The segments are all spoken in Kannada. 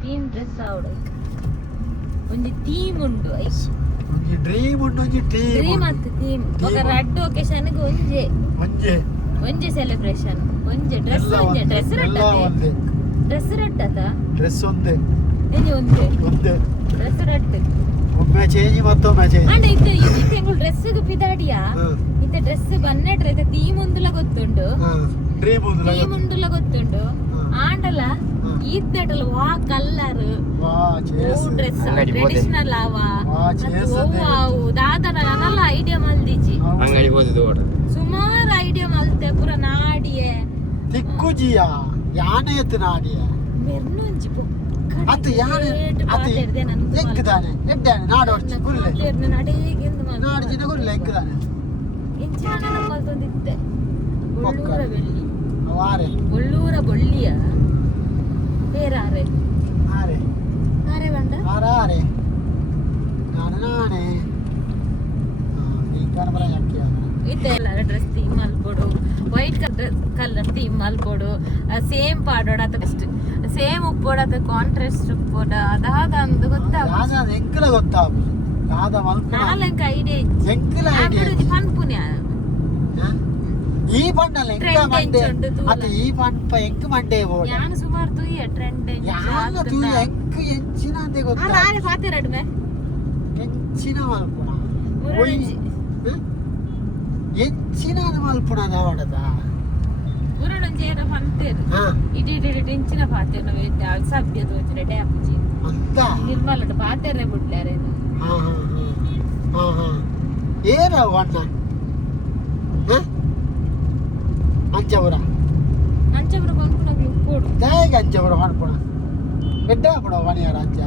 ಥೀಮ್ ಡ್ರೆಸ್ ಆವಡು ಒಂಜಿ ಥೀಮ್ ಉಂಡು ಒಂಜಿ ಡ್ರೀಮ್ ಉಂಡು ಒಂಜಿ ಡ್ರೀಮ್ ಅತ್ತು ಥೀಮ್ ఒక రెడ్ ఒకేషన్ ಗೆ ಒಂಜೆ ಸೆಲೆಬ್ರೇಷನ್ ಒಂಜೆ ಡ್ರೆಸ್ రెడ్ ಅದ ಡ್ರೆಸ್ ಒಂದೇ ಡ್ರೆಸ್ రెడ్ ಒಮ್ಮೆ ಚೇಂಜ್ ಮತ್ತೊಮ್ಮೆ ಚೇಂಜ್ ಅಂಡ್ ಇತ್ತೆ ಎಂಗುಲ್ ಡ್ರೆಸ್ ಗೆ ಪಿದಾಡಿಯಾ ಇತ್ತೆ ಡ್ರೆಸ್ ಬನ್ನೆಟ್ರೆ ಇತ್ತೆ ಥೀಮ್ ಉಂದುಲ ಗೊತ್ತುಂಡು ಡ್ರೀಮ್ ಉಂದುಲ ಗೊತ್ತುಂಡು ಆಂಡಲ ಈತ್ನೆಟಲ್ ವಾ ಕಲ್ಲರ್ ವಾ ಡ್ರೆಸ್ ಟ್ರೆಡಿಷನಲ್ ಆವಾ ಅವು ದಾದನ ನನಲ್ಲ ಐಡಿಯಾ ಮಲ್ದಿಜಿ ಅಂಗಡಿ ಹೋದದು ಸುಮಾರು ಐಡಿಯಾ ಮಲ್ತೆ ಪುರ ನಾಡಿಯೆ ತಿಕ್ಕುಜಿಯ ಯಾನೆ ಎತ್ತು ನಾಡಿಯೆ ಮೆರ್ನುಂಜಿ ಅದು ಯಾನೆ ಅದು ಎಕ್ಕದಾನೆ ಎಡ್ಡಾನೆ ನಾಡೋರ್ಚಿ ಗುಲ್ಲೆ ನಾಡಿಜಿನ ಗುಲ್ಲೆ ಎಕ್ಕದಾನೆ ಇಂಚಿನ ನಮ್ಮಲ್ತೊಂದಿತ್ತೆ ಒಳ್ಳೂರ ಬೆಳ್ಳಿ ವಾರೆ ಒಳ್ಳೂರ ಬೊಳ್ಳಿಯ ಬೇರಾರೆ ಆರೆ ಬಂಡ ಆರೆ ನಾನೇ ಈ ಕರ್ಬರ ಯಾಕೆ ಇತ್ತೆ ಎಲ್ಲ ಡ್ರೆಸ್ ಥೀಮ್ ಮಲ್ಪೊಡು ವೈಟ್ ಕಲರ್ ಥೀಮ್ ಮಲ್ಪೊಡು ಸೇಮ್ ಪಾಡೋಡ ಅಷ್ಟು ಸೇಮ್ ಉಪ್ಪೋಡ ಅದು ಕಾಂಟ್ರಾಸ್ಟ್ ಉಪ್ಪೋಡ ಅದಾದ ಅಂದು ಗೊತ್ತಾಗ ಎಂಕಲ ಗೊತ್ತಾಗು ಯಾದ ಮಲ್ಪ ನಾಲಂಕ ಐಡಿಯಾ ಇಜ್ಜಿ ಎಂಕಲ ಐಡಿಯಾ ಪನ್ಪುನ್ಯ ಈ ಬಣ್ಣಲ್ಲ ಎಂಕ ಮಂಡೆ ಅತ ಈ ಪನ್ಪ ಎಂಕ ಮಂಡೆ ಓಡ ಯಾನು ಸುಮಾರು ತುಯ್ಯ ಟ್ರೆಂಡ್ ಯಾನು ತುಯ್ಯ ಎಂಕ ಎಂಚಿನ ಅಂದೆ ಗೊತ್ತಾ ನಾನೇ ಪಾತಿರಡ್ ಮೇ ಎಂಚಿನ ಮಲ್ಪುಣ ಎಂಚಿನ ಮಲ್ಪುಣ ದಾವಡದ ಉರುಡಂಜೇರ ಪಂತೇರು ಇಡಿ ಎಂಚಿನ ಪಾತಿರ ಸಭ್ಯ ತೋಚಿನ ಡ್ಯಾಪುಜಿ ಅಂತ ನಿರ್ಮಲದ ಪಾತಿರ ಬಿಡ್ಲಾರೆ ಏನ ವಣ್ಣ ಅಂಚವರ ಪನ್ಪುಣ ಕೊಡು ದೇಗ ಅಂಚವರ ಪನ್ಪುಣ ಬೆಡ್ಡ ಪುಣ ವಣಿಯಾರ ಅಂಚ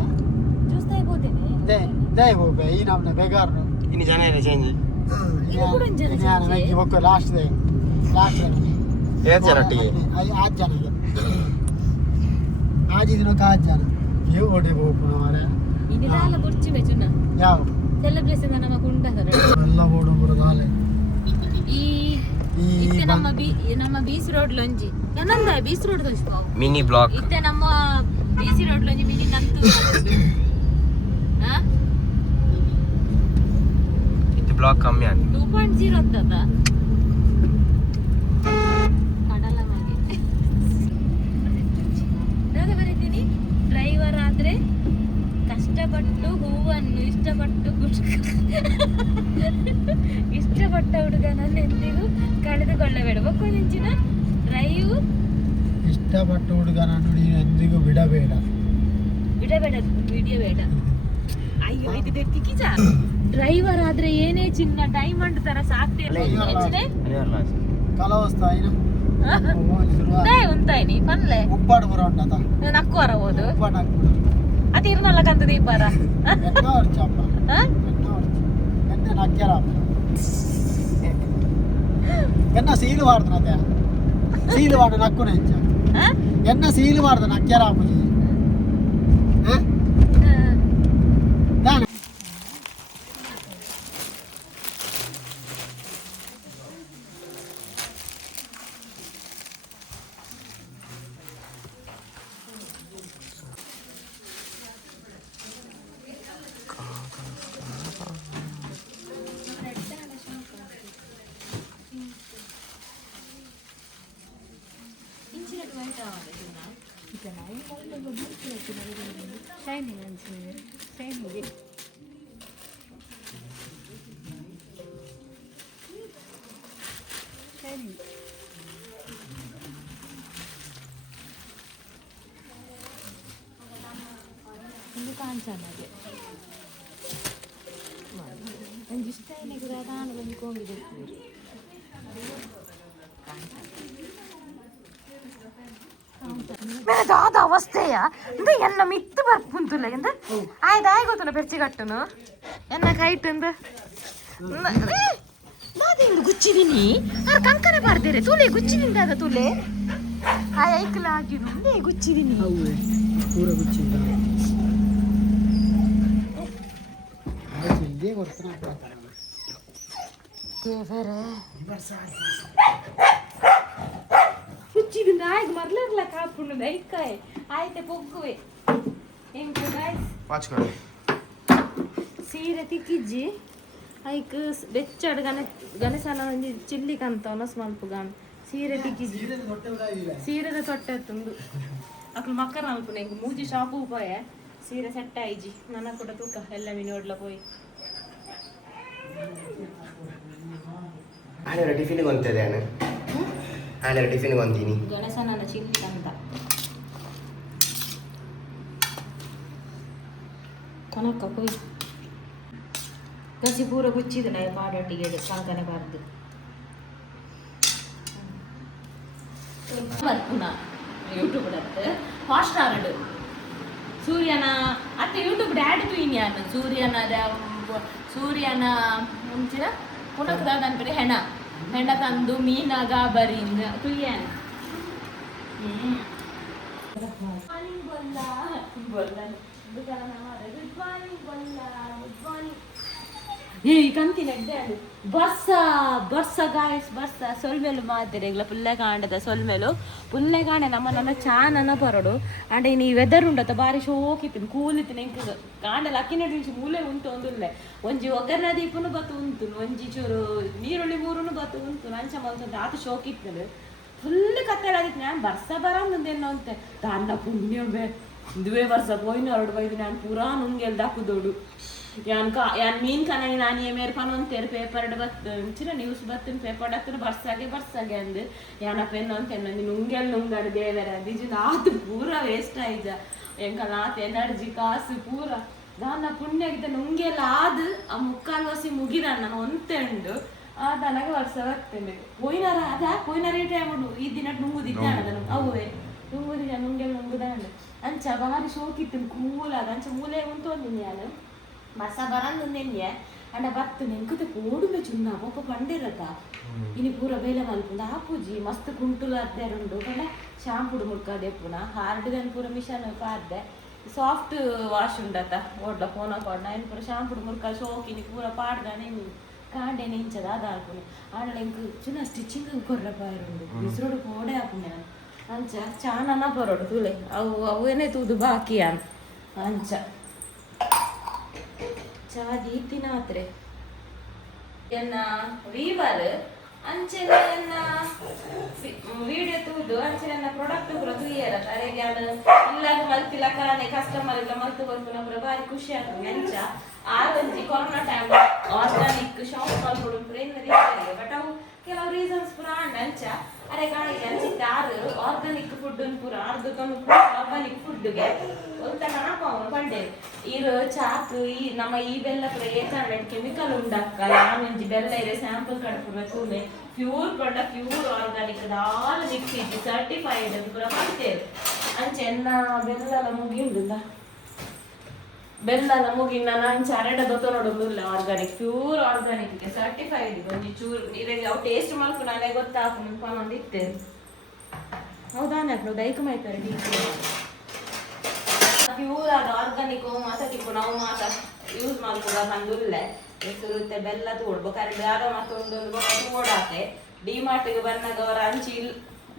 చూస్తాయి పోతేనే ದೇ ಹೋಗ್ಬೇ ಈ ನಮ್ನೆ ಬೇಗಾರನು ಇನ್ನು ಜನ ಇಲ್ಲ ಚೇಂಜ್ ಲಾಸ್ಟ್ ಏತ್ ಜನ ಒಟ್ಟಿಗೆ 8 ಜನ ಆಜಿ ದಿನ 8 ಜನ ಏ ಓಡಿ ಹೋಗ್ಪುಣ ಮಾರೆ ಇನಿದಾಲ ಬುರ್ಚಿ ಬೆಚುನ ಯಾವ ಸೆಲೆಬ್ರೇಷನ್ ನಮ್ಮ ಕುಂಡದರ ಎಲ್ಲ ಓಡು ಬರದಾಲೆ ಈ ಇತ್ತೆ ನಮ್ಮ ಬೀಸ್ ರೋಡ್ ಲೊಂಜಿ ಏನಂದ ಬೀಸ್ ರೋಡ್ ತೋರಿಸ್ತಾವ ಮಿನಿ ಬ್ಲಾಕ್ ಇತ್ತೆ ನಮ್ಮ ಬೀಸಿ ರೋಡ್ ಲೊಂಜಿ ಮಿನಿ ನಂತು ಇದು ಬ್ಲಾಕ್ ಕಮ್ಮಿ ಆಗಿ 2.0 ಅಂತದ ಕಡಲ ಮಗೆ ನಾನು ಬರೀತೀನಿ ಡ್ರೈವರ್ ಆದ್ರೆ ಕಷ್ಟಪಟ್ಟು ಹೂವನ್ನು ಇಷ್ಟಪಟ್ಟ ಹುಡುಗನನ್ನು ಎಂದಿಗೂ ಕಳೆದುಕೊಳ್ಳಬೇಡ ಒಕ್ಕೊಂಚಿನ ಡ್ರೈವ್ ಇಷ್ಟಪಟ್ಟ ಹುಡುಗನನ್ನು ನೀನು ಎಂದಿಗೂ ಬಿಡಬೇಡ ವಿಡಿಯೋ ಬೇಡ ಅಯ್ಯೋ ಇದು ತೆಕ್ಕಿಚ ಡ್ರೈವರ್ ಆದ್ರೆ ಏನೇ ಚಿನ್ನ ಡೈಮಂಡ್ ತರ ಸಾಕ್ತಿಲ್ಲ ಕಲವಸ್ತಾಯಿನ ఉంటాయి పనులే ఉప్పాడు కూడా ఉండదా నక్కువ పోదు అది ఇరునల్ల కంత దీపారా ఎన్న సీలు వాడుతున్నా సీలు వాడు నక్కునే ఎన్న సీలు వాడుతా నక్కేరా ಇದು ಕಾಂಚನಗೆ ಒಂದಿಷ್ಟ ಏನಿಗೆ ನಾನು ಬಂದ್ಕೊಂಡಿದ್ದೆ ದಾದ ಅವಸ್ಥೆಯ ಅಂದ್ರೆ ಎನ್ನ ಮಿತ್ತು ಬರ್ಪುಂತುಲ್ಲ ಎಂದ ಆಯ್ತು ಆಯ್ಗೊತ್ತಲ್ಲ ಬೆರ್ಚಿ ಕಟ್ಟನು ಎನ್ನ ಕೈಟ್ ಅಂದ ನಾದಿಂದು ಗುಚ್ಚಿದೀನಿ ಅವ್ರು ಕಂಕನ ಬಾರ್ದೇರೆ ತುಲೆ ಗುಚ್ಚಿನಿಂದ ಅದ ತುಲೆ ಆ ಐಕಲ ಆಗಿನು ಗುಚ್ಚಿದೀನಿ ಪೂರ ಗುಚ್ಚಿದ ಗುಚ್ಚಿ ಇದು ನಾಯಿಗೆ ಮರ್ಲಿರ್ಲ ಕಾಪುಂಡು ನೈಕಾಯ್ ಆಯ್ತೆ ಪೊಕ್ಕುವೆ ಎಂಕು ಗಾಯ್ಸ್ ಪಾಚ್ಕೊಳ್ಳಿ ಸೀರೆ ತಿಕ್ಕಿಜ್ಜಿ ಐಕ್ ಬೆಚ್ಚಡ್ ಗಣೇಶನ ಒಂಜಿ ಚಿಲ್ಲಿ ಕಂತ ಒನಸ್ ಮಲ್ಪು ಗಾನ್ ಸೀರೆ ತಿಕ್ಕಿಜ್ಜಿ ಸೀರೆದ ತೊಟ್ಟೆ ತುಂಡು ಅಕ್ಲು ಮಕ್ಕರ ಮಲ್ಪುನ ಎಂಕ್ ಮೂಜಿ ಶಾಪು ಪೋಯೆ ಸೀರೆ ಸೆಟ್ ಆಯ್ಜಿ ನನ್ನ ಕೂಡ ತೂಕ ಎಲ್ಲ ನೋಡ್ಲ ಪೋಯಿ ಆನೆರ ಟಿಫಿನ್ ಗೊಂತಿದೆ ಅಣ್ಣ ಆನೆರ ಟಿಫಿನ್ ಗೊಂತೀನಿ ಗಣೇಶನ ಚಿಲ್ಲಿ ಕಂತ ಕನಕ ಪೋಯಿ ಗಸಿ ಪೂರ ಗುಚ್ಚಿದ ಪಾಡೊಟ್ಟಿಗೆ ಕಂಕನೆ ಬಾರ್ದು ಬರ್ಪುನ ಯೂಟ್ಯೂಬ್ ಹಾಟ್ಸ್ಟಾರ್ ಸೂರ್ಯನ ಅತ್ತೆ ಯೂಟ್ಯೂಬ್ ಆ್ಯಡ್ ತುಯಿನ್ಯಾನ್ ಸೂರ್ಯನ ಮುಂಚಿನ ಪುನಕದ ಕಡೆ ಹೆಣ ತಂದು ಮೀನ ಗಾಬರಿಂದ ತುಯ್ಯಾನ್ ಈ ಕಂತಿನ ಬರ್ಸ ಗಾಯಸ್ ಬರ್ಸ ಸೊಲ್ಮೆಲು ಮಾತಿರೆಗ್ಲ ಪುಲ್ಲೆ ಕಾಂಡದ ಸೊಲ್ಮೆಲು ಪುಲ್ಲೆ ಕಾಂಡೆ ನಮ್ಮನ್ನ ಚಾನನ ಬರಡು ಅಂಡ್ ಇನ್ನು ಈ ವೆದರ್ ಉಂಡತ ಬಾರಿ ಶೋಕಿತ್ತು ಕೂಲಿತ್ತು ಎಂಕ್ ಕಾಂಡಲ ಅಕ್ಕಿನ ನಿಮಿಷ ಮೂಲೆ ಉಂಟು ಒಂದುಲ್ಲೆ ಒಂಜಿ ಒಗ್ಗರ್ನ ದೀಪನು ಬತ್ತು ಉಂಟು ಒಂಜಿ ಚೂರು ನೀರುಳ್ಳಿ ಮೂರುನು ಬತ್ತು ಉಂಟು ನಂಚ ಮಲ್ತಂತ ಆತ ಶೋಕಿತ್ತು ಫುಲ್ ಕತ್ತಲಾದಿತ್ತು ನಾನು ಬರ್ಸ ಬರಂದೇನೋ ಅಂತೆ ತಾಂಡ ಪುಣ್ಯವೇ ಇದುವೇ ವರ್ಷ ಪೋಯಿನ 2 ನಾನು ಪೂರಾ ನುಂಗೆಲ್ ದಾಕುದೋಡು ಯಾನ್ ಮೀನ್ ಕನನಿ ನಾನು ಏಮೇರ್ ಪನೊಂತೇರು ಪೇಪರ್ ಬತ್ತಿನ ನ್ಯೂಸ್ ಬತ್ತಿನ ಪೇಪರ್ ಹತ್ತಿನ ಬರ್ಸಾಗೆ ಅಂದು ಯಾನ ಪೆನ್ ಅಂತ ನುಂಗೆಲ್ ನುಂಗಾಡು ದೇವರ ದಿಜು ನಾತು ಪೂರ ವೇಸ್ಟ್ ಆಯ್ಜ ಎಂಕ ನಾತ್ ಎನರ್ಜಿ ಕಾಸು ಪೂರ ದಾನ ಪುಣ್ಯಗಿದ್ದ ನುಂಗೆಲ್ಲ ಆದು ಆ ಮುಕ್ಕಾಲು ವಸಿ ಮುಗಿದ ನಾನು ಒಂತೆಂಡು ಆ ನನಗೆ ವರ್ಷ ಬರ್ತೇನೆ ಪೋಯಿನಾರ ಟೈಮ್ ಈ ದಿನ ನುಂಗುದಿದ್ದ ಅದನ್ನು ಅವೇ ನುಂಗುದಿದ್ದ ನುಂಗೆಲ್ ನುಂಗುದಾಂಡು ಅಂಚ ಬಾರಿ ಶೋಕಿತ್ತು ಕೂಲ ಅಂಚ ಮೂಲೆ ಉಂಟು ಅಂದಿನಿ ನಾನು ಬಸ ಬರಂದುಂದೆನ್ಯ ಅಂಡ ಬತ್ತು ನೆಂಕುತ್ತೆ ಕೋಡುಮೆ ಚುನ್ನ ಒಪ್ಪ ಪಂಡಿರತ ಇನಿ ಪೂರ ಬೇಲೆ ಮಲ್ಪುಂಡ ಆಪುಜಿ ಮಸ್ತ್ ಕುಂಟುಲ ಅದ್ದೆರುಂಡು ಕಂಡ ಶಾಂಪುಡು ಮುಡ್ಕಾದೆ ಪುನ ಹಾರ್ಡ್ಗನ್ ಪೂರ ಮಿಷನ್ ಪಾರ್ದೆ ಸಾಫ್ಟ್ ವಾಶ್ ಉಂಡತ ಓಡ್ಲ ಫೋನ ಕೊಡ್ನ ಏನು ಪೂರ ಶಾಂಪುಡು ಮುಡ್ಕ ಶೋಕಿನಿ ಪೂರ ಪಾಡ್ದಾನೆ ಕಾಂಡೆ ನೆಂಚದ ಅದಾಲ್ಪುನು ಆಂಡ ಎಂಕು ಚುನ್ನ ಸ್ಟಿಚಿಂಗ್ ಕೊರ್ರ ಪಾಯರುಂಡು ಬಿಸಿರೋಡು ಕೋಡೆ ಹಾಪುನೆ ನಾನು ಅಂಚ ಚಾನನ ಬರೋಡು ತುಲೆ ಅವೇನೇ ತೂದು ಬಾಕಿಯಾನ್ ಅಂಚ ಚಾ ದೀತಿನಾತ್ರೆ ಎನ್ನ ವೀವರ್ ಅಂಚೆನ ಎನ್ನ ವಿಡಿಯೋ ತೂದು ಅಂಚೆನ ಪ್ರಾಡಕ್ಟ್ ಪೂರ ತುಯ್ಯರ ತರೆಗೆ ಅದು ಇಲ್ಲಾಗ ಮಲ್ತಿಲ್ಲ ಕಾಣೆ ಕಸ್ಟಮರ್ ಎಲ್ಲ ಮಲ್ತು ಬರ್ಪುನ ಪೂರ ಬಾರಿ ಖುಷಿ ಆಗ್ತದೆ ಅಂಚ ಆಗೊಂಜಿ ಕೊರೋನಾ ಟೈಮ್ ಆರ್ಗಾನಿಕ್ ಶಾಪ್ ಮಲ್ಕೊಡು ಪೂರ ಏನಿದೆ ಬಟ್ ಅವು ಕೆಲವು ರೀಸನ್ಸ್ ಪೂರ ಅಂಚ ಅರೆ ಕಾಣಿಗೆ ಅಂಚಿತ್ತೆ ಆರು ಆರ್ಗಾನಿಕ್ ಫುಡ್ ಪೂರ ಆರ್ಗತನು ಆರ್ಗಾನಿಕ್ ಫುಡ್ಗೆ ಒಂತ ಕಣಪಾವನು ಪಂಡೆ ಇರು ಚಾಕು ಈ ನಮ್ಮ ಈ ಬೆಲ್ಲ ಪೂರ ಏತಾಂಡ್ ಕೆಮಿಕಲ್ ಉಂಡಕ್ಕ ಯಾನೊಂಜಿ ಬೆಲ್ಲ ಇರೆ ಸ್ಯಾಂಪಲ್ ಕಡ್ಪುನ ತೂಲೆ ಪ್ಯೂರ್ ಪ್ರಾಡಕ್ಟ್ ಪ್ಯೂರ್ ಆರ್ಗಾನಿಕ್ ದಾಲ್ ಮಿಕ್ಸ್ ಇದ್ದು ಸರ್ಟಿಫೈಡ್ ಪೂರ ಮಾಡ್ತೇವೆ ಅಂಚೆ ಎನ್ನ ಬೆಲ್ಲ ಮುಗಿ ಉಂಡುಲ್ಲ ಬೆಲ್ಲ ಮುಗಿ ನಾನು ಅಂಚೆ ಅರೆಡ ಗೊತ್ತೋಡೋದಿಲ್ಲ ಆರ್ಗಾನಿಕ್ ಪ್ಯೂರ್ ಆರ್ಗಾನಿಕ್ ಸರ್ಟಿಫೈಡ್ ಒಂಜಿ ಚೂರು ಇರೆಗೆ ಅವು ಟೇಸ್ಟ್ ಮಾಡ್ಕೊಂಡು ನಾನೇ ಗೊತ್ತಾಕೊಂಡು ಪನೊಂದು ಇತ್ತೇನೆ ಹೌದಾನೆ ನಾವು ದೈಕ ಮಾಯ್ತಾರೆ ಪ್ಯೂರ್ ಆದ ಆರ್ಗಾನಿಕ್ ಮಾತಾಡಿಕೊಂಡು ನಾವು ಮಾತಾ ಯೂಸ್ ಮಾಡ್ಕೊಂಡು ಬಂದುಲ್ಲೆ ಹೆಸರುತ್ತೆ ಬೆಲ್ಲ ತೋಡ್ಬೋ ಕರೆಕ್ಟ್ ಆಗ ಮತ್ತೊಂದು ತೋಡಾತೆ ಡಿಮಾರ್ಟ್ಗೆ ಬಂದಾಗವರ ಅಂಚಿ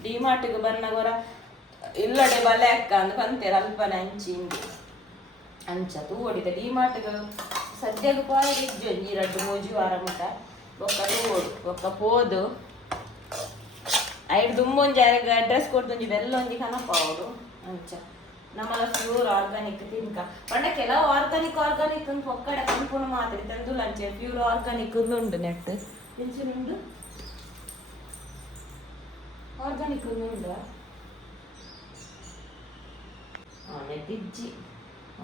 ಡಿಮಾರ್ಟ್ಗೆ ಬಂದಾಗವರ ಇಲ್ಲಡೆ ಬಲೆ ಅಕ್ಕ ಅಂದು ಬಂತೇರ ಅಲ್ಪನೆ ಅಂಚಿಂದು ಅಂಚ ತೂಡಿದೆ ಡಿಮಾರ್ಟ್ಗೆ ಸದ್ಯಕ್ಕೆ ಪಾಯಿದ್ದು 2-3 ವಾರ ಮುಟ ಒಕ್ಕ ತೋಡು ಒಕ್ಕ ಪೋದು ಐದು ದುಮ್ಮೊಂಜಿ ಅಡ್ರೆಸ್ ಕೊಡ್ತೊಂಜಿ ಬೆಲ್ಲ ಒಂಜಿ ಕನಪ ಅವರು ಅಂಚ ನಮ್ಮಲ್ಲ ಪ್ಯೂರ್ ಆರ್ಗಾನಿಕ್ ತಿನ್ಕ ಪಂಡ ಕೆಲವು ಆರ್ಗಾನಿಕ್ ಅಂತ ಒಕ್ಕಡೆ ಕಂಪುಣ ಮಾತ್ರ ತಂದು ಲಂಚೆ ಪ್ಯೂರ್ ಆರ್ಗಾನಿಕ್ ಉಂಡು ನೆಟ್ ಎಂಚುನುಂಡು ಆರ್ಗಾನಿಕ್ ಉಂಡು ನೆಟ್ಟಿಜ್ಜಿ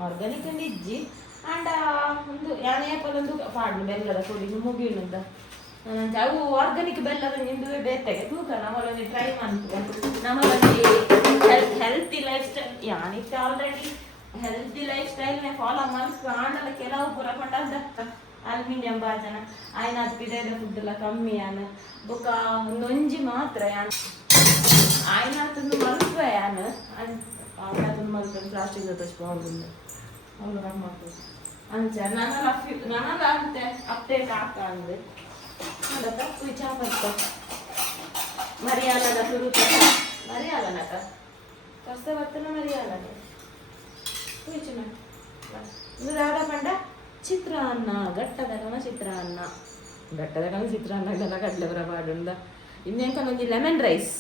ಆರ್ಗಾನಿಕ್ ಒಂದು ಇಜ್ಜಿ ಆಂಡ ಒಂದು ಯಾನೇಪಲೊಂದು ಪಾಡ್ನು ಬೆಲ್ಲದ ಕೊಡಿ ಮುಗಿಯುಂದ ಅವು ಆರ್ಗಾನಿಕ್ ಬೆಲ್ಲದ ನಿಂದು ಬೇತೆಗೆ ತೂಕ ನಮ್ಮಲ್ಲೊಂದು ಟ್ರೈ ಮಾಡ್ತೀವಿ ನಮ್ಮಲ್ಲಿ ಹೆಲ್ತಿ ಲೈಫ್ ಸ್ಟೈಲ್ ಯಾನಿತ್ತು ಆಲ್ರೆಡಿ ಹೆಲ್ತಿ ಲೈಫ್ ಸ್ಟೈಲ್ನೇ ಫಾಲೋ ಮಾಡ್ಸ್ಕೊ ಆಂಡಲ ಕೆಲವು ಪೂರ ಕೊಂಡ ಅಲ್ಮಿನಿಯಂ ಬಾಜನ ಆಯ್ನ ಅದು ಬಿಡದ ಫುಡ್ ಎಲ್ಲ ಕಮ್ಮಿ ಯಾನು ಬೊಕ್ಕ ಒಂದೊಂಜಿ ಮಾತ್ರ ಯಾನ್ ಆಯ್ನ ತಂದು ಮಲ್ಪೆ ಯಾನು ಆಯ್ನ ತಂದು ಮಲ್ಪೆ ಪ್ಲಾಸ್ಟಿಕ್ ತಚ್ಕೊಂಡು ಅವ್ರು ಮಾಡ್ಬೋದು ಅಂಚ ನನ್ನ ಅಂತೆ ಅಪ್ಡೇಟ್ ಆಗ್ತಾ ಅಂದ್ರೆ ಅದಕ್ಕೆ ಚಾ ಬರ್ತ ಮರಿಯಾನದ ತುರುಕ ಮರಿಯಾಲನಕ ಕಷ್ಟ ಬರ್ತನ ಮರಿಯಾಲನ ಕೂಚಿನ ಇದು ರಾಡ ಪಂಡ ಚಿತ್ರಾನ್ನ ಘಟ್ಟದ ಕಮ ಚಿತ್ರಾನ್ನ ಇದೆಲ್ಲ ಕಡಲೆ ಬರ ಪಾಡುಂಡ ಇನ್ನೆಂಕ ಒಂಜಿ ಲೆಮನ್ ರೈಸ್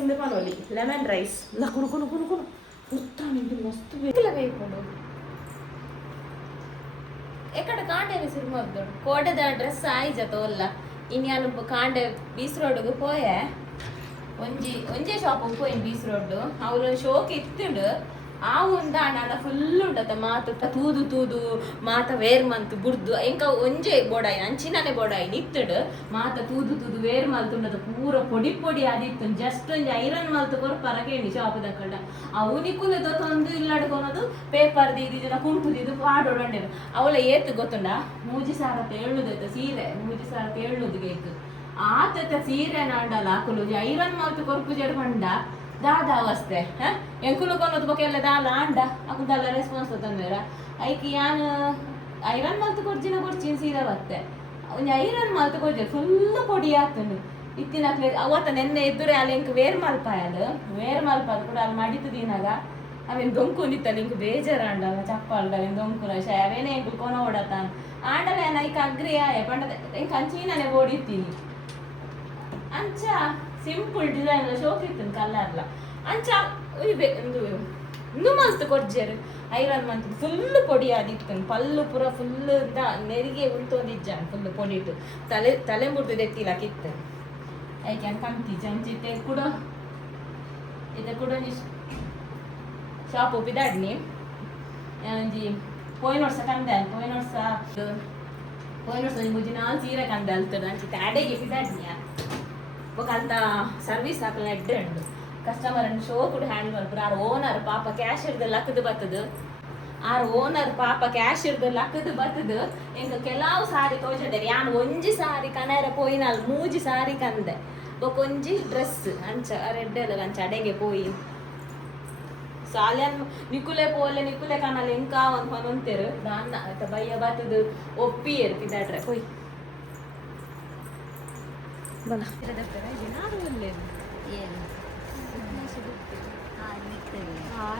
ಉಂದು ಪನೋಲಿ ಲೆಮನ್ ರೈಸ್ ಇಲ್ಲ ಕುಣುಕುಣು ಉತ್ತಾನಿಂದು ಮಸ್ತ್ ಬೇಕು ಎಕಡೆ ಕಾಂಡೇನೆ ಸಿರಿಮದ್ದು ಕೋಟೆದ ಡ್ರೆಸ್ ಆಯ್ಜ ತೋಲ್ಲ ಇನ್ಯಾನು ಕಾಂಡೆ ಬೀಸ್ ರೋಡ್ಗೆ ಪೋಯೆ ಒಂಜೇ ಶಾಪ್ ಪೋಯಿನ್ ಬೀಸ್ ರೋಡ್ ಅವ್ರು ಶೋಕ್ ಇತ್ತುಂಡು ಆ ಉಂದಾಣ ಫುಲ್ ಉಂಡತ ಮಾತು ತೂದು ಮಾತ ವೇರ್ ಮಂತ್ ಬುಡ್ದು ಎಂಕ ಒಂಜೆ ಬೋಡಾಯಿ ಅಂಚಿನನೆ ಬೋಡಾಯಿ ನಿತ್ತುಡು ಮಾತ ತೂದು ವೇರ್ ಮಲ್ತು ಉಂಡತ ಪೂರ ಪೊಡಿ ಆದಿತ್ತು ಜಸ್ಟ್ ಒಂಜಿ ಐರನ್ ಮಲ್ತು ಕೊರ ಪರಕೇಣಿ ಶಾಪ್ ದಕ್ಕಡ ಆ ಉನಿಕುಲು ತೊಂದು ಇಲ್ಲಾಡ್ಕೊನೋದು ಪೇಪರ್ ದಿ ಜನ ಕುಂಟುದಿದು ಪಾಡೋಡಂಡೇನು ಅವಳ ಏತು ಗೊತ್ತುಂಡ 3,770 ಸೀರೆ 3,770 ಗೇತು ಆತ ಸೀರೆ ನಾಂಡಲ್ಲ ಹಾಕಲು ಐರನ್ ಮಲ್ತು ಕೊರ್ಪು ಜಡ್ಕೊಂಡ ದಾದ ಅವಸ್ಥೆ ಎಂಕುಲು ಕೊನೋದು ಬೊಕ ಎಲ್ಲ ದಾಲ ಆಂಡ ಅಕುದಲ್ಲ ರೆಸ್ಪಾನ್ಸ್ ತಂದೇರ ಐಕಿ ಯಾನು ಐರನ್ ಮಲ್ತು ಕೊಡ್ಚಿನ ಸೀದಾ ಬತ್ತೆ ಒಂಜಿ ಐರನ್ ಮಲ್ತು ಕೊಡ್ಜೆ ಫುಲ್ ಪೊಡಿ ಆಗ್ತುಂಡು ಇತ್ತಿನ ಅವತ್ತ ನೆನ್ನೆ ಎದುರೆ ಅಲ್ಲಿ ಎಂಕ್ ವೇರ್ ಮಲ್ಪಾದ ಕೂಡ ಅಲ್ಲಿ ಮಡಿತು ದಿನಾಗ ಅವೇನು ದೊಂಕು ನಿತ್ತಲ್ಲ ಇಂಕು ಬೇಜಾರಂಡಲ್ಲ ಚಪ್ಪಾಲ್ಡ ಅವೇನು ದೊಂಕುನ ಅವೇನೇ ಎಂಕು ಕೊನ ಓಡತಾನ ಆಂಡಲ ಐಕ ಅಗ್ರಿಯ ಪಂಡದ ಎಂಕ ಅಂಚಿನನೆ ಓಡಿತ್ತೀನಿ ಅಂಚ ಸಿಂಪಲ್ ಡಿಸೈನ್ ಶೋಕ್ ಇತ್ತು ಕಲ್ಲರ್ಲ ಅಂಚ ಒಂದು ಮಸ್ತ್ ಕೊಡ್ಜೇರು ಐರನ್ ಮಂತ್ ಫುಲ್ ಪೊಡಿ ಆದಿತ್ತು ಪಲ್ಲು ಪೂರ ಫುಲ್ ನೆರಿಗೆ ಉಂಟೊಂದಿಜ್ಜ ಫುಲ್ ಪೊಡಿಟ್ಟು ತಲೆ ಮುರ್ದು ದೆತ್ತಿಲ ಕಿತ್ತು ಐಕೆ ಕಂತಿ ಚಂಚಿತೆ ಕೂಡ ಶಾಪ್ ಒಪ್ಪಿದಾಡ್ನಿ ಒಂಜಿ ಪೋಯಿನ ವರ್ಷ ಕಂದೆ ಪೋಯಿನ ವರ್ಷ ಮುಜಿನ ಸೀರೆ ಕಂದೆ ಅಲ್ತದ ಅಂಚಿತೆ ಅಡೆಗೆ ಪಿದಾಡ್ನಿಯ ಅಂತ ಸರ್ವಿಸ್ ಹಾಕಲ್ಲ ಎಡ್ಡೆ ಉಂಡು ಕಸ್ಟಮರ್ ಶೋ ಕೂಡ ಹ್ಯಾಂಡ್ ಮಾಡ್ತಾರೆ ಆರ್ ಓನರ್ ಪಾಪ ಕ್ಯಾಶ್ ಹಿಡ್ದು ಲಕ್ಕದು ಬರ್ತದು ಎಂಕ ಕೆಲವು ಸಾರಿ ತೋಜಡೇರಿ ಯಾನ್ ಒಂಜಿ ಸಾರಿ ಕನರ ಪೋಯಿನಲ್ ಮೂಜಿ ಸಾರಿ ಕಂದೆ ಬೊಕೊಂಜಿ ಡ್ರೆಸ್ ಅಂಚ ರೆಡ್ಡೆಲ್ಲ ಅಂಚ ಅಡೆಗೆ ಪೋಯಿ ಸಾಲ್ಯನ್ ನಿಕುಲೆ ಕನಲ್ ಎಂಕ ಒಂದು ಪನೊಂತೆರು ದಾನ್ನ ಬಯ್ಯ ಬತ್ತದು ಒಪ್ಪಿಯರು ಪಿದಾಡ್ರೆ ಪೋಯ್ ಬಲ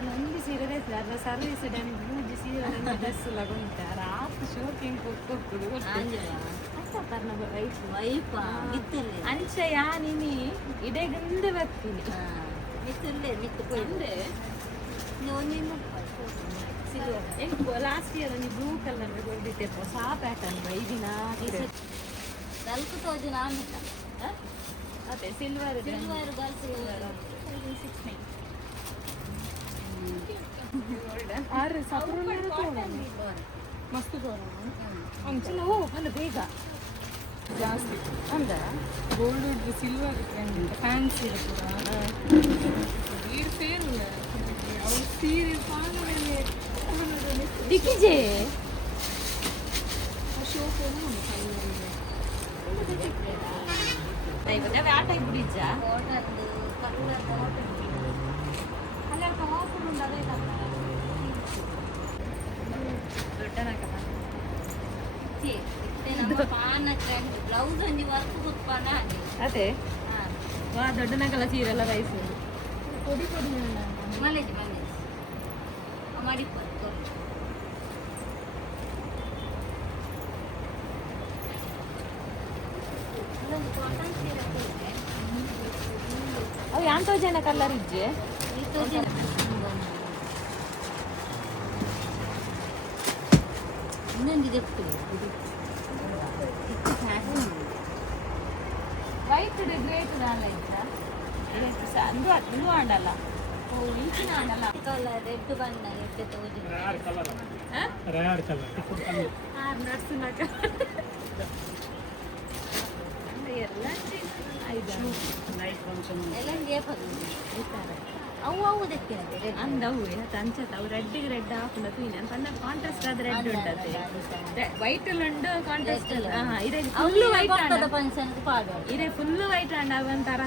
ನಂದಿ ಸೀರೆ ಅದ್ರ ಸರ್ವಿಸ್ ಮೂಜಿ ಸೀರೆ ಡ್ರೆಸ್ ಲಗುಂಟ ರಾತ್ ಶೋಕಿಂಗ್ ಕೊಟ್ಟು ಅಂಚ ಯಾ ನೀನಿ ಇಡೆಗಂದೆ ಬರ್ತೀನಿ ಲಾಸ್ಟ್ ಇಯರ್ ಒಂದು ಬ್ಲೂ ಕಲರ್ ಕೊಟ್ಟಿದ್ದೆ ಹೊಸ ಪ್ಯಾಟರ್ನ್ ಐದಿನ 4,000 ಅದೇ ಸಿಲ್ವರ್ ಗರ್ಲ್ಸ್ ಆರು ಮಸ್ತ್ ಅಂಚಿನ ಒಂದು ಬೇಗ ಜಾಸ್ತಿ ಅಂದ ಗೋಲ್ಡ್ ಸಿಲ್ವರ್ ಫ್ಯಾನ್ಸಿ ಸೇರು ಅವ್ರು ಸೀರೆ ದಿಕ್ಕಿಜೆ ಆಟ ಬಿಡಿಜ್ಜ ಬ್ಲೌಸ್ ಒಂಜಿ ವರ್ಕ್ ಕುತ್ಪಾನ ಅದೇ ವಾ ದೊಡ್ಡನಕಲ ಸೀರೆಲ್ಲ ರೈಸ್ ಪೊಡಿ ಮಲೇಜ್ ಮಾಡಿಪ್ಪ ಅವು ಯಾಂತೋ ಜನ ಕಲರ್ ಇಜ್ಜೆ ಇನ್ನೊಂದಿದೆ ವೈಟ್ ಗ್ರೇಟ್ ದಾಲ ಇತ್ತ ಅಂದು ಅದು ಆಡಲ್ಲ ಓ ಈಚಿನ ಆಡಲ್ಲ ರೆಡ್ ಬಣ್ಣ ರೆಡ್ ತೋಜಿ ನಡ್ಸಿನಾಕ ಎಲ್ಲ ಅವು ದಕ್ಕೆ ಅಂದವು ಅಂಚತ ಅವು ರೆಡ್ಡಿಗೆ ರೆಡ್ ಹಾಕೊಂಡು ತೂಯಿನ ಪಂಡ ಕಾಂಟ್ರಾಸ್ಟ್ ಆದ ರೆಡ್ ಉಂಟತೆ ವೈಟ್ ಉಂಡು ಕಾಂಟ್ರಾಸ್ಟ್ ಇರೆ ಫುಲ್ ವೈಟ್ ಫಂಕ್ಷನ್ ಪಾಡು ಇರೆ ಫುಲ್ ವೈಟ್ ಅಂಡ ಅವಂತರ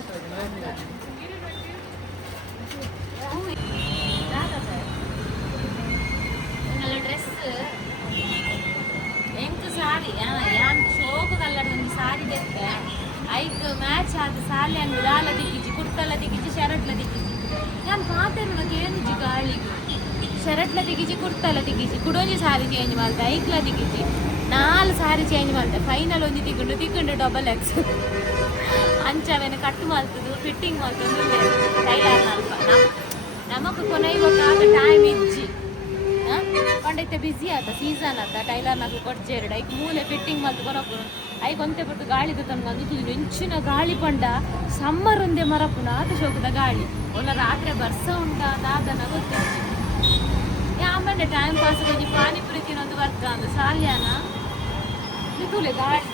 ಡ್ರೆಸ್ ಎಂಕ್ ಸಾರಿ ಯಾನ್ ಶೋಕು ಕಲ್ಲಡ ಒಂದು ಸಾರಿ ದೆತ್ತೆ ಐಕ್ ಮ್ಯಾಚ್ ಆದ ಸಾಲಿ ಅಂದು ದಾಲ ದಿಕ್ಕಿಜಿ ಕುರ್ತಲ ಶರಟ್ಲ ತೆಗಿಸಿ ಕುರ್ತಲ್ಲ ತೆಗಿಸಿ ಕುಡೋಂಜಿ ಸಾರಿ ಚೇಂಜ್ ಮಾಡ್ದೆ ಐಕ್ಲ ತೆಗಿಸಿ 4 ಸಾರಿ ಚೇಂಜ್ ಮಾಡ್ದೆ ಫೈನಲ್ ಒಂದು ತಿಕ್ಕೊಂಡು ಡಬಲ್ ಎಕ್ಸ್ ಅಂಚವೇನು ಕಟ್ ಮಾಡ್ತದು ಫಿಟ್ಟಿಂಗ್ ಮಾಡ್ತದು ಟೈಲರ್ ಅಲ್ಪ ನಮಕ್ ಕೊನೆ ಇವಾಗ ಟೈಮ್ ಇಜ್ಜಿ ಕೊಂಡೈತೆ ಬಿಸಿ ಆತ ಸೀಸನ್ ಆತ ಟೈಲರ್ ನಾಲ್ಕು ಕೊಡ್ಜೇರಡು ಐಕ್ ಮೂಲೆ ಫಿಟ್ಟಿಂಗ್ ಮಾಡ್ತು ಕೊರಪುನು ಐಕ್ ಒಂತೆ ಬಿಟ್ಟು ಗಾಳಿದು ತಂದು ಹೆಂಚಿನ ಗಾಳಿ ಪಂಡ ಸಮ್ಮರ್ ಒಂದೇ ಮರಪುನ ಆತ ಶೋಕದ ಗಾಳಿ ಒಲ್ಲ ರಾತ್ರಿ ಬರ್ಸ ಉಂಟಾ ದಾದನ ಗೊತ್ತಿಜ್ಜಿ ಆಮೇಲೆ ಟೈಮ್ ಪಾಸ್ ಬಂದು ಪಾನಿಪುರಿ ತಿನ್ನೊಂದು ಬರ್ತ ಅಂದು ಸಾಲ್ಯಾನ ನಿತುಲೆ ಗಾಳಿ